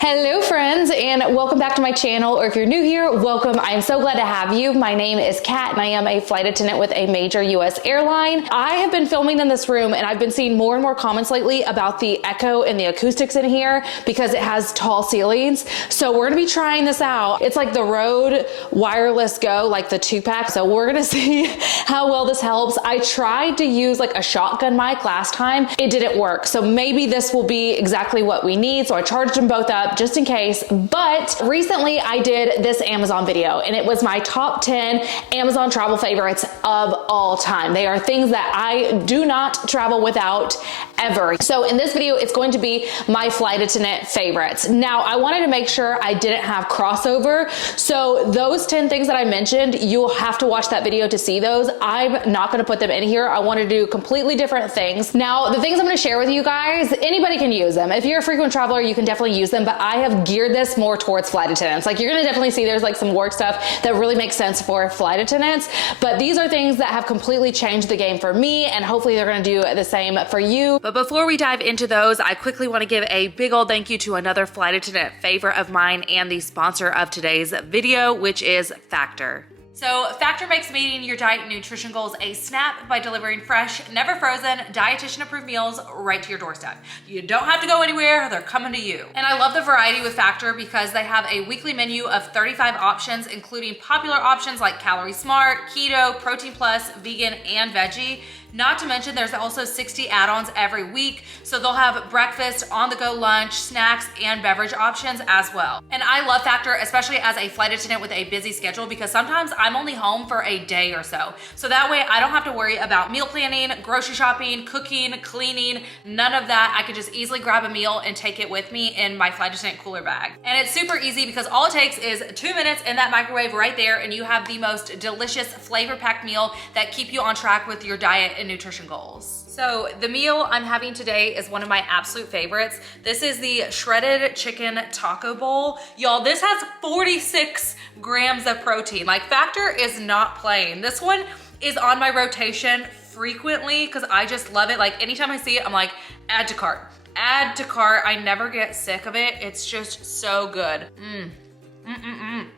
Hello friends, and welcome back to my channel, or if you're new here, welcome. I am so glad to have you. My name is Kat and I am a flight attendant with a major US airline. I have been filming in this room and I've been seeing more and more comments lately about the echo and the acoustics in here because it has tall ceilings. So we're gonna be trying this out. It's like the Rode Wireless Go, like the 2-pack. So we're gonna see how well this helps. I tried to use like a shotgun mic last time. It didn't work. So maybe this will be exactly what we need. So I charged them both up just in case. But recently I did this Amazon video and it was my top 10 Amazon travel favorites of all time. They are things that I do not travel without ever. So in this video, it's going to be my flight attendant favorites. Now, I wanted to make sure I didn't have crossover. So those 10 things that I mentioned, you'll have to watch that video to see those. I'm not gonna put them in here. I wanna do completely different things. Now, the things I'm gonna share with you guys, anybody can use them. If you're a frequent traveler, you can definitely use them, but I have geared this more towards flight attendants. Like you're gonna definitely see there's like some work stuff that really makes sense for flight attendants, but these are things that have completely changed the game for me, and hopefully they're gonna do the same for you. But before we dive into those, I quickly wanna give a big old thank you to another flight attendant favorite of mine and the sponsor of today's video, which is Factor. So Factor makes meeting your diet and nutrition goals a snap by delivering fresh, never frozen, dietitian approved meals right to your doorstep. You don't have to go anywhere, they're coming to you. And I love the variety with Factor because they have a weekly menu of 35 options, including popular options like Calorie Smart, Keto, Protein Plus, Vegan, and Veggie. Not to mention there's also 60 add-ons every week. So they'll have breakfast, on-the-go lunch, snacks, and beverage options as well. And I love Factor, especially as a flight attendant with a busy schedule, because sometimes I'm only home for a day or so. So that way I don't have to worry about meal planning, grocery shopping, cooking, cleaning, none of that. I could just easily grab a meal and take it with me in my flight attendant cooler bag. And it's super easy because all it takes is 2 minutes in that microwave right there, and you have the most delicious flavor-packed meal that keep you on track with your diet and nutrition goals. So the meal I'm having today is one of my absolute favorites. This is the shredded chicken taco bowl. Y'all, this has 46 grams of protein. Like Factor is not playing. This one is on my rotation frequently because I just love it. Like anytime I see it, I'm like, add to cart. Add to cart. I never get sick of it. It's just so good.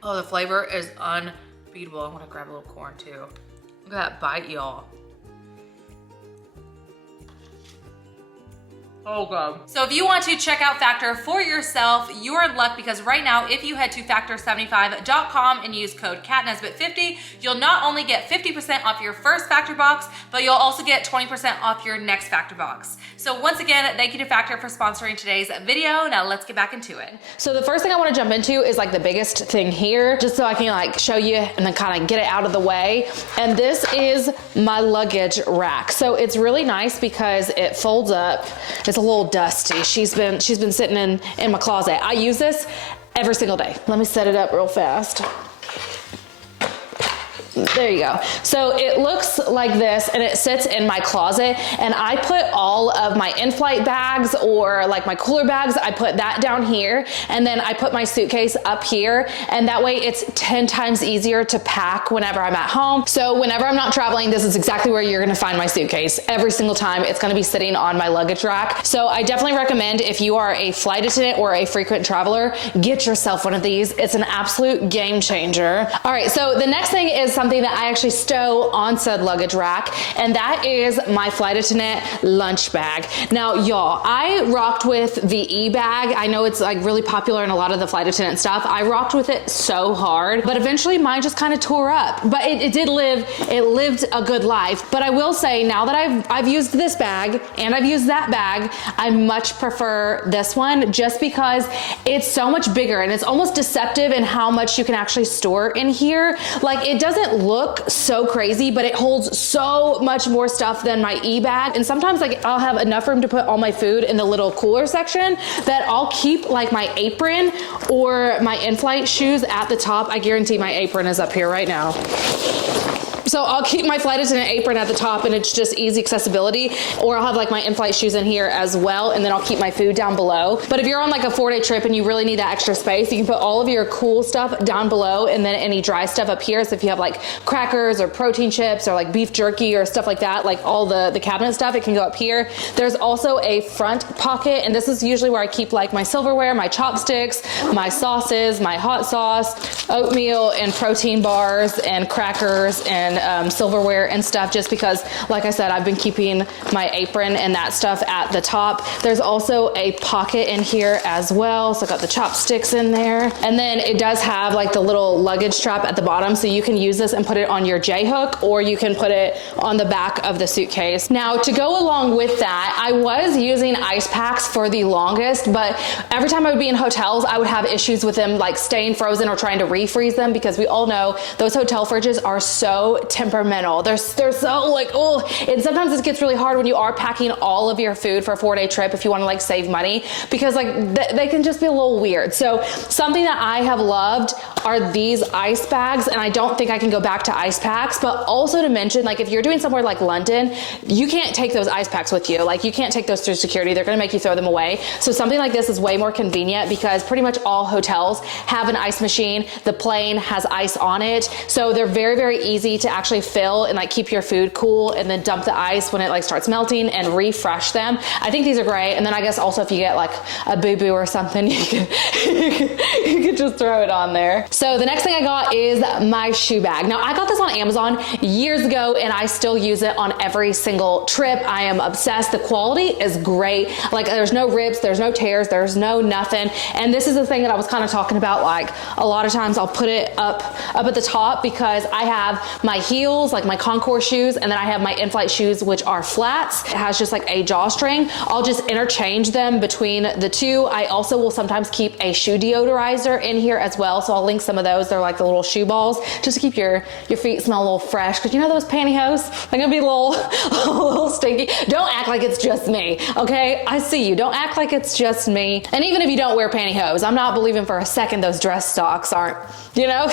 Oh, the flavor is unbeatable. I want to grab a little corn too. Look at that bite, y'all. Oh God. So if you want to check out Factor for yourself, you are in luck because right now, if you head to factor75.com and use code KatNesbitt50, you'll not only get 50% off your first Factor box, but you'll also get 20% off your next Factor box. So once again, thank you to Factor for sponsoring today's video. Now let's get back into it. So the first thing I want to jump into is like the biggest thing here, just so I can like show you and then kind of get it out of the way. And this is my luggage rack. So it's really nice because it folds up. It's a little dusty. She's been sitting in my closet. I use this every single day. Let me set it up real fast. There you go. So it looks like this and it sits in my closet, and I put all of my in-flight bags or like my cooler bags, I put that down here, and then I put my suitcase up here, and that way it's 10 times easier to pack whenever I'm at home. So whenever I'm not traveling, this is exactly where you're gonna find my suitcase. Every single time it's gonna be sitting on my luggage rack. So I definitely recommend, if you are a flight attendant or a frequent traveler, get yourself one of these. It's an absolute game changer. All right, so the next thing is something that I actually stow on said luggage rack, and that is my flight attendant lunch bag. Now, y'all, I rocked with the e-bag. I know it's like really popular in a lot of the flight attendant stuff. I rocked with it so hard, but eventually mine just kind of tore up. But it lived a good life. But I will say, now that I've used this bag and I've used that bag, I much prefer this one just because it's so much bigger and it's almost deceptive in how much you can actually store in here. Like it doesn't look so crazy, but it holds so much more stuff than my e-bag. And sometimes like I'll have enough room to put all my food in the little cooler section that I'll keep like my apron or my in-flight shoes at the top. I guarantee my apron is up here right now. So I'll keep my flight attendant apron at the top and it's just easy accessibility, or I'll have like my in-flight shoes in here as well, and then I'll keep my food down below. But if you're on like a 4-day trip and you really need that extra space, you can put all of your cool stuff down below and then any dry stuff up here. So if you have like crackers or protein chips or like beef jerky or stuff like that, like all the cabinet stuff, it can go up here. There's also a front pocket, and this is usually where I keep like my silverware, my chopsticks, my sauces, my hot sauce, oatmeal and protein bars and crackers and silverware and stuff, just because, like I said, I've been keeping my apron and that stuff at the top. There's also a pocket in here as well. So I got the chopsticks in there. And then it does have like the little luggage strap at the bottom. So you can use this and put it on your J-hook, or you can put it on the back of the suitcase. Now, to go along with that, I was using ice packs for the longest, but every time I would be in hotels, I would have issues with them like staying frozen or trying to refreeze them, because we all know those hotel fridges are so temperamental. They're so like, oh, and sometimes it gets really hard when you are packing all of your food for a 4-day trip if you want to like save money, because like they can just be a little weird. So something that I have loved are these ice bags, and I don't think I can go back to ice packs. But also to mention, like if you're doing somewhere like London, you can't take those ice packs with you. Like you can't take those through security. They're going to make you throw them away. So something like this is way more convenient, because pretty much all hotels have an ice machine. The plane has ice on it. So they're very, very easy to actually fill and like keep your food cool, and then dump the ice when it like starts melting and refresh them. I think these are great. And then I guess also if you get like a boo-boo or something, you can just throw it on there. So the next thing I got is my shoe bag. Now I got this on Amazon years ago, and I still use it on every single trip. I am obsessed. The quality is great. Like there's no rips, there's no tears, there's no nothing. And this is the thing that I was kind of talking about. Like a lot of times I'll put it up at the top, because I have my heels, like my Concours shoes, and then I have my in-flight shoes, which are flats. It has just like a drawstring. I'll just interchange them between the two. I also will sometimes keep a shoe deodorizer in here as well. So I'll link some of those. They're like the little shoe balls, just to keep your feet smell a little fresh. Cause you know those pantyhose, they're gonna be a little stinky. Don't act like it's just me, okay? I see you. Don't act like it's just me. And even if you don't wear pantyhose, I'm not believing for a second those dress socks aren't, you know?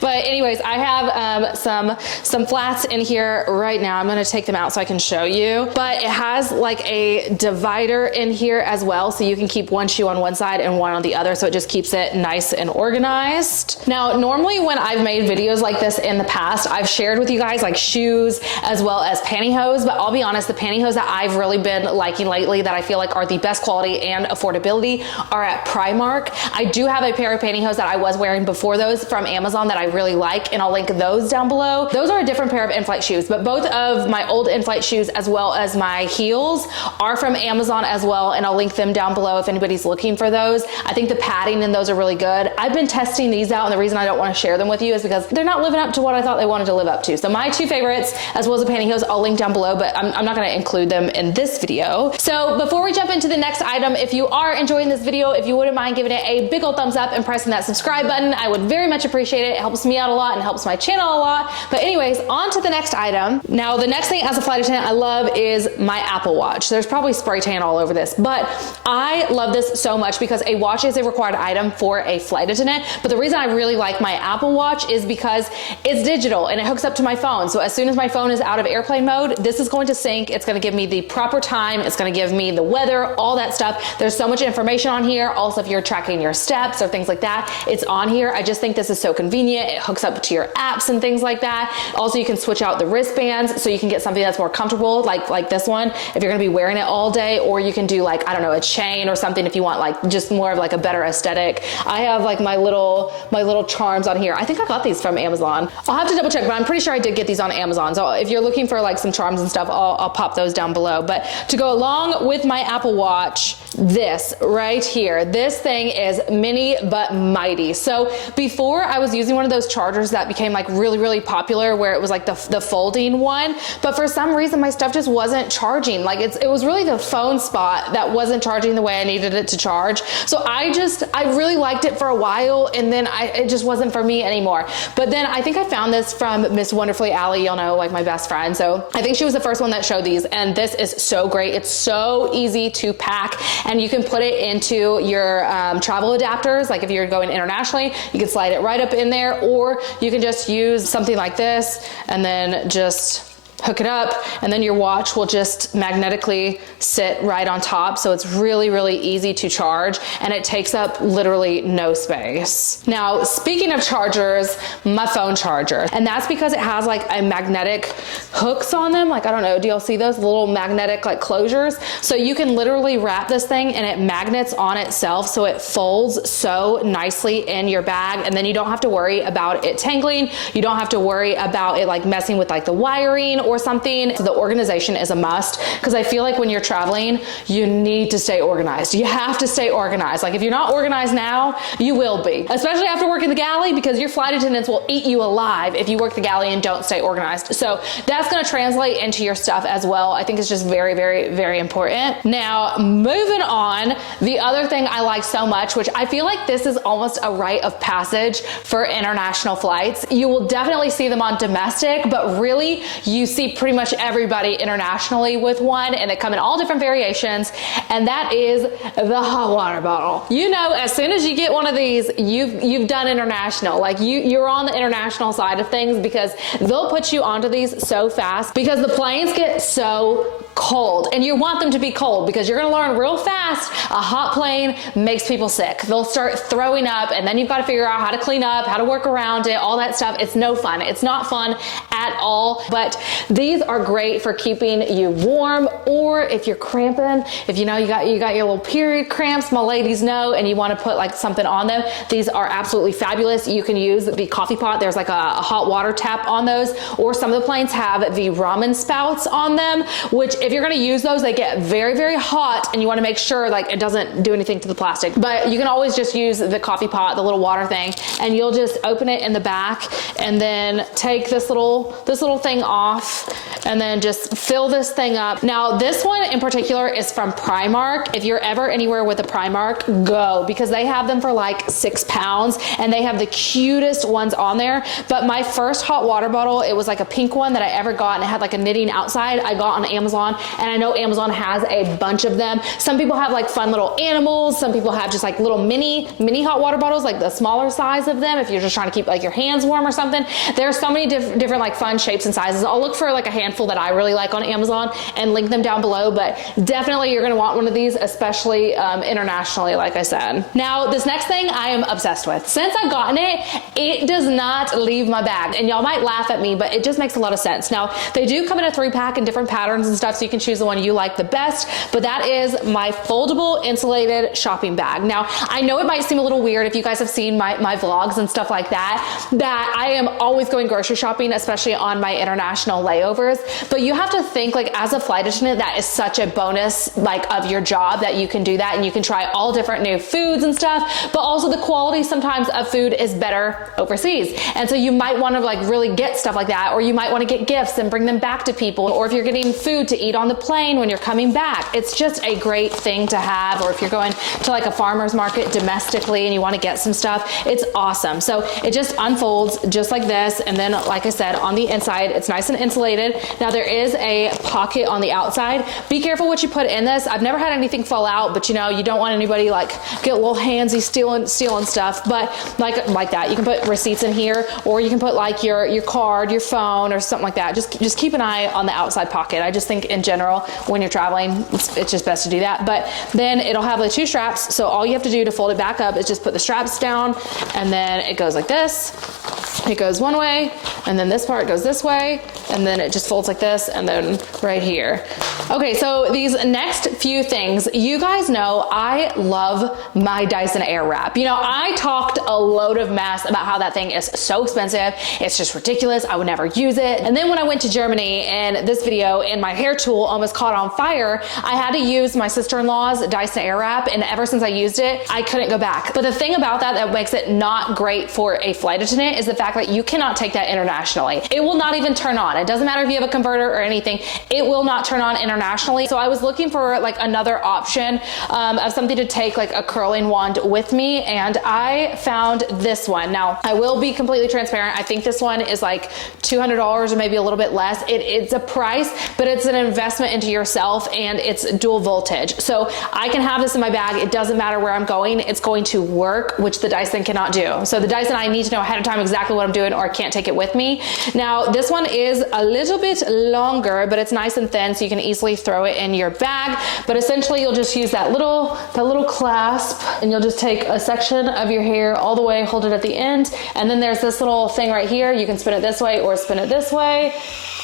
But anyways, I have some flats in here right now. I'm gonna take them out so I can show you. But it has like a divider in here as well, so you can keep one shoe on one side and one on the other, so it just keeps it nice and organized. Now, normally when I've made videos like this in the past, I've shared with you guys like shoes as well as pantyhose, but I'll be honest, the pantyhose that I've really been liking lately, that I feel like are the best quality and affordability, are at Primark. I do have a pair of pantyhose that I was wearing before those from Amazon that I really like, and I'll link those down below. Those are a different pair of in-flight shoes, but both of my old in-flight shoes as well as my heels are from Amazon as well, and I'll link them down below if anybody's looking for those. I think the padding in those are really good. I've been testing these out, and the reason I don't want to share them with you is because they're not living up to what I thought they wanted to live up to. So my two favorites, as well as the pantyhose, I'll link down below, but I'm not going to include them in this video. So before we jump into the next item, if you are enjoying this video, if you wouldn't mind giving it a big old thumbs up and pressing that subscribe button, I would very much appreciate it. It helps me out a lot and helps my channel a lot. But anyways, on to the next item. Now, the next thing as a flight attendant I love is my Apple Watch. There's probably spray tan all over this, but I love this so much because a watch is a required item for a flight attendant. But the reason I really like my Apple Watch is because it's digital and it hooks up to my phone. So as soon as my phone is out of airplane mode, this is going to sync. It's going to give me the proper time. It's going to give me the weather, all that stuff. There's so much information on here. Also, if you're tracking your steps or things like that, it's on here. I just think this is so convenient. It hooks up to your apps and things like that. Also, you can switch out the wristbands so you can get something that's more comfortable, like this one, if you're going to be wearing it all day, or you can do like, I don't know, a chain or something if you want like just more of like a better aesthetic. I have like my little charms on here. I think I got these from Amazon. I'll have to double check, but I'm pretty sure I did get these on Amazon. So if you're looking for like some charms and stuff, I'll pop those down below. But to go along with my Apple Watch, this right here, this thing is mini but mighty. So before I was using one of those chargers that became like really popular, where it was like the folding one, but for some reason my stuff just wasn't charging. Like it was really the phone spot that wasn't charging the way I needed it to charge. So I really liked it for a while, and then it just wasn't for me anymore. But then I think I found this from Miss Wonderfully Allie, y'all know, like my best friend. So I think she was the first one that showed these, and this is so great. It's so easy to pack, and you can put it into your travel adapters. Like if you're going internationally, you can slide it right up in there, or you can just use something like this and then just hook it up, and then your watch will just magnetically sit right on top. So it's really, really easy to charge, and it takes up literally no space. Now, speaking of chargers, my phone charger, and that's because it has like a magnetic hooks on them. Like, I don't know, do y'all see those little magnetic like closures? So you can literally wrap this thing and it magnets on itself, so it folds so nicely in your bag, and then you don't have to worry about it tangling. You don't have to worry about it like messing with like the wiring or something. So the organization is a must, because I feel like when you're traveling, you need to stay organized. You have to stay organized. Like if you're not organized now, you will be, especially after working the galley, because your flight attendants will eat you alive if you work the galley and don't stay organized. So that's going to translate into your stuff as well. I think it's just very, very, very important. Now, moving on, the other thing I like so much, which I feel like this is almost a rite of passage for international flights. You will definitely see them on domestic, but really you see pretty much everybody internationally with one, and they come in all different variations, and that is the hot water bottle. You know, as soon as you get one of these, you've done international. Like you're on the international side of things, because they'll put you onto these so fast, because the planes get so cold, and you want them to be cold, because you're going to learn real fast a hot plane makes people sick. They'll start throwing up, and then you've got to figure out how to clean up, how to work around it, all that stuff. It's no fun. It's not fun at all. But these are great for keeping you warm, or if you're cramping, if you know you got your little period cramps, my ladies know, and you want to put like something on them, these are absolutely fabulous. You can use the coffee pot. There's like a hot water tap on those, or some of the planes have the ramen spouts on them, which if you're going to use those, they get very, very hot, and you want to make sure like it doesn't do anything to the plastic. But you can always just use the coffee pot, the little water thing, and you'll just open it in the back, and then take this little thing off, and then just fill this thing up. Now, this one in particular is from Primark. If you're ever anywhere with a Primark, go, because they have them for like £6, and they have the cutest ones on there. But my first hot water bottle, it was like a pink one that I ever got, and it had like a knitting outside. I got on Amazon, and I know Amazon has a bunch of them. Some people have like fun little animals. Some people have just like little mini hot water bottles, like the smaller size of them, if you're just trying to keep like your hands warm or something. There's so many different like fun shapes and sizes. I'll look for like a handful that I really like on Amazon and link them down below, but definitely you're gonna want one of these, especially internationally, like I said. Now, this next thing I am obsessed with. Since I've gotten it, it does not leave my bag, and y'all might laugh at me, but it just makes a lot of sense. Now, they do come in a 3-pack in different patterns and stuff, so you can choose the one you like the best, but that is my foldable insulated shopping bag. Now, I know it might seem a little weird if you guys have seen my vlogs and stuff like that I am always going grocery shopping, especially on my international layovers, but you have to think like as a flight attendant, that is such a bonus like of your job, that you can do that, and you can try all different new foods and stuff, but also the quality sometimes of food is better overseas. And so you might want to like really get stuff like that, or you might want to get gifts and bring them back to people, or if you're getting food to eat on the plane when you're coming back, it's just a great thing to have. Or if you're going to like a farmer's market domestically and you want to get some stuff, it's awesome. So it just unfolds just like this, and then like I said, on the inside it's nice and insulated. Now there is a pocket on the outside. Be careful what you put in this. I've never had anything fall out, but you know, you don't want anybody like get a little handsy stealing stuff, but like that. You can put receipts in here, or you can put like your card, your phone, or something like that. Just keep an eye on the outside pocket. I just think in general when you're traveling, it's just best to do that. But then it'll have the 2 straps, so all you have to do to fold it back up is just put the straps down, and then it goes like this. It goes one way, and then this part goes this way, and then it just folds like this, and then right here. Okay, so these next few things, you guys know I love my Dyson Airwrap. You know, I talked a load of mess about how that thing is so expensive. It's just ridiculous. I would never use it. And then when I went to Germany and this video and my hair tool almost caught on fire, I had to use my sister-in-law's Dyson Airwrap, and ever since I used it, I couldn't go back. But the thing about that makes it not great for a flight attendant is the fact that you cannot take that internationally. It will not even turn on. It doesn't matter if you have a converter or anything, it will not turn on internationally. So I was looking for like another option of something to take like a curling wand with me, and I found this one. Now, I will be completely transparent. I think this one is like $200 or maybe a little bit less. It's a price, but it's an investment into yourself, and it's dual voltage. So I can have this in my bag. It doesn't matter where I'm going. It's going to work, which the Dyson cannot do. So the Dyson, I need to know ahead of time exactly what I'm doing, or I can't take it with me. Now, this one is a little bit longer, but it's nice and thin, so you can easily throw it in your bag. But essentially, you'll just use that little clasp, and you'll just take a section of your hair all the way, hold it at the end, and then there's this little thing right here. You can spin it this way or spin it this way,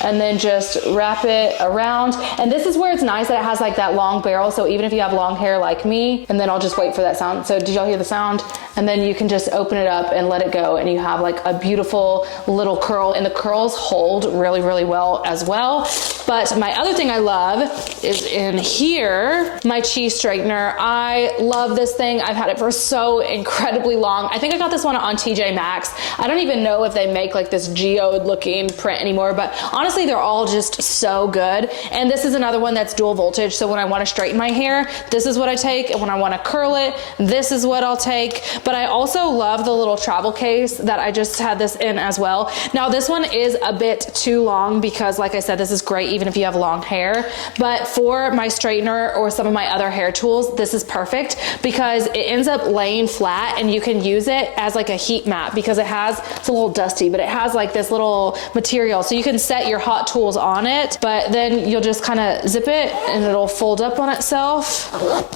and then just wrap it around. And this is where it's nice that it has like that long barrel. So even if you have long hair like me, and then I'll just wait for that sound. So did y'all hear the sound? And then you can just open it up and let it go, and you have like a beautiful little curl, and the curls hold really, really well as well. But my other thing I love is in here, my cheese straightener. I love this thing. I've had it for so incredibly long. I think I got this one on TJ Maxx. I don't even know if they make like this geode looking print anymore, but honestly, they're all just so good. And this is another one that's dual voltage. So when I want to straighten my hair, this is what I take. And when I want to curl it, this is what I'll take. But I also love the little travel case that I just had this in as well. Now this one is a bit too long because, like I said, this is great even if you have long hair. But for my straightener or some of my other hair tools, this is perfect because it ends up laying flat, and you can use it as like a heat mat because it's a little dusty, but it has like this little material. So you can set your hot tools on it, but then you'll just kind of zip it and it'll fold up on itself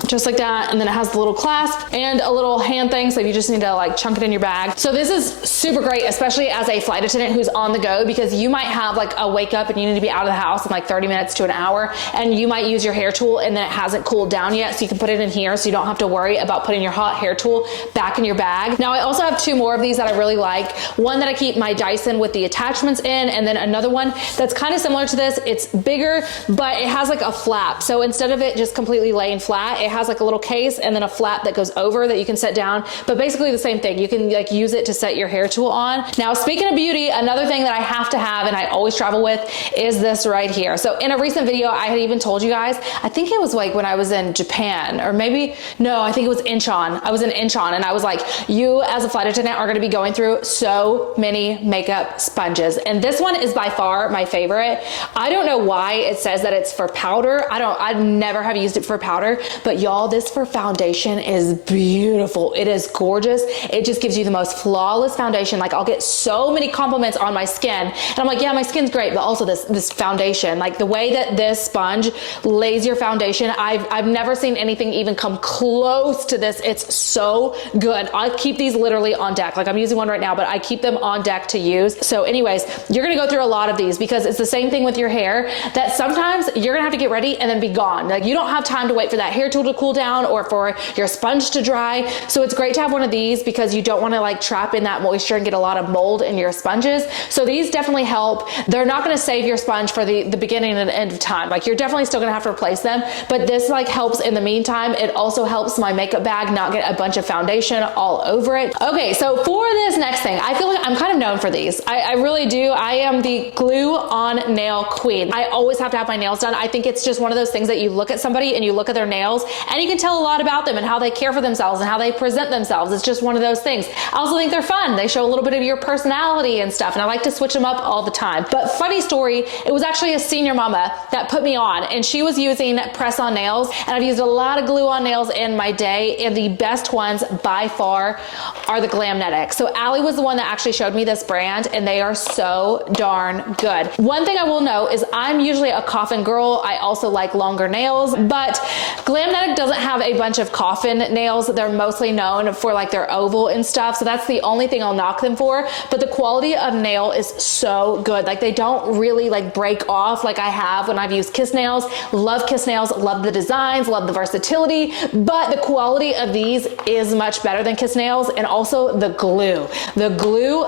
just like that. And then it has the little clasp and a little hand thing, so if you just need to like chunk it in your bag. So this is super great, especially as a flight attendant who's on the go, because you might have like a wake up and you need to be out of the house in like 30 minutes to an hour, and you might use your hair tool and then it hasn't cooled down yet, so you can put it in here so you don't have to worry about putting your hot hair tool back in your bag. Now I also have two more of these that I really like. One that I keep my Dyson with the attachments in, and then another one that's kind of similar to this. It's bigger, but it has like a flap. So instead of it just completely laying flat, it has like a little case and then a flap that goes over that you can set down, but basically the same thing. You can like use it to set your hair tool on. Now, speaking of beauty, another thing that I have to have and I always travel with is this right here. So in a recent video, I had even told you guys, I think it was like when I was in Japan, or maybe, no, I think it was Incheon. I was in Incheon, and I was like, you as a flight attendant are gonna be going through so many makeup sponges. And this one is by far my favorite. I don't know why it says that it's for powder. I never have used it for powder, but y'all, this for foundation is beautiful. It is gorgeous. It just gives you the most flawless foundation. Like, I'll get so many compliments on my skin, and I'm like, yeah, my skin's great, but also this foundation, like the way that this sponge lays your foundation, I've never seen anything even come close to this. It's so good. I keep these literally on deck. Like, I'm using one right now, but I keep them on deck to use. So anyways, you're gonna go through a lot of these because it's the same thing with your hair, that sometimes you're gonna have to get ready and then be gone. Like, you don't have time to wait for that hair tool to cool down or for your sponge to dry. So it's great to have one of these because you don't want to like trap in that moisture and get a lot of mold in your sponges. So these definitely help. They're not going to save your sponge for the beginning and end of time. Like, you're definitely still going to have to replace them, but this like helps in the meantime. It also helps my makeup bag not get a bunch of foundation all over it. Okay, so for this next thing, I feel like I'm kind of known for these. I really do. I am the glue on nail queen. I always have to have my nails done. I think it's just one of those things that you look at somebody and you look at their nails and you can tell a lot about them and how they care for themselves and how they present themselves. It's just one of those things. I also think they're fun. They show a little bit of your personality and stuff, and I like to switch them up all the time. But funny story, it was actually a senior mama that put me on, and she was using press-on nails, and I've used a lot of glue-on nails in my day, and the best ones by far are the Glamnetic. So Allie was the one that actually showed me this brand, and they are so darn good. One thing I will know is I'm usually a coffin girl. I also like longer nails, but Glamnetic doesn't have a bunch of coffin nails. They're mostly known for like their oval and stuff, so that's the only thing I'll knock them for. But the quality of nail is so good. Like, they don't really like break off like I have when I've used Kiss nails. Love Kiss nails, love the designs, love the versatility, but the quality of these is much better than Kiss nails. And also the glue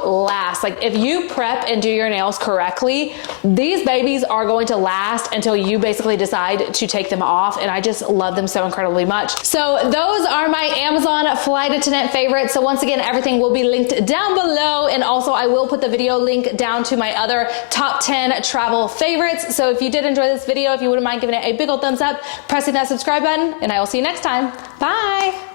lasts. Like, if you prep and do your nails correctly, comfy. These babies are going to last until you basically decide to take them off, and I just love them so incredibly much. So those are my Amazon flight attendant favorites. So once again, everything will be linked down below, and also I will put the video link down to my other top 10 travel favorites. So if you did enjoy this video, if you wouldn't mind giving it a big old thumbs up, pressing that subscribe button, and I will see you next time. Bye.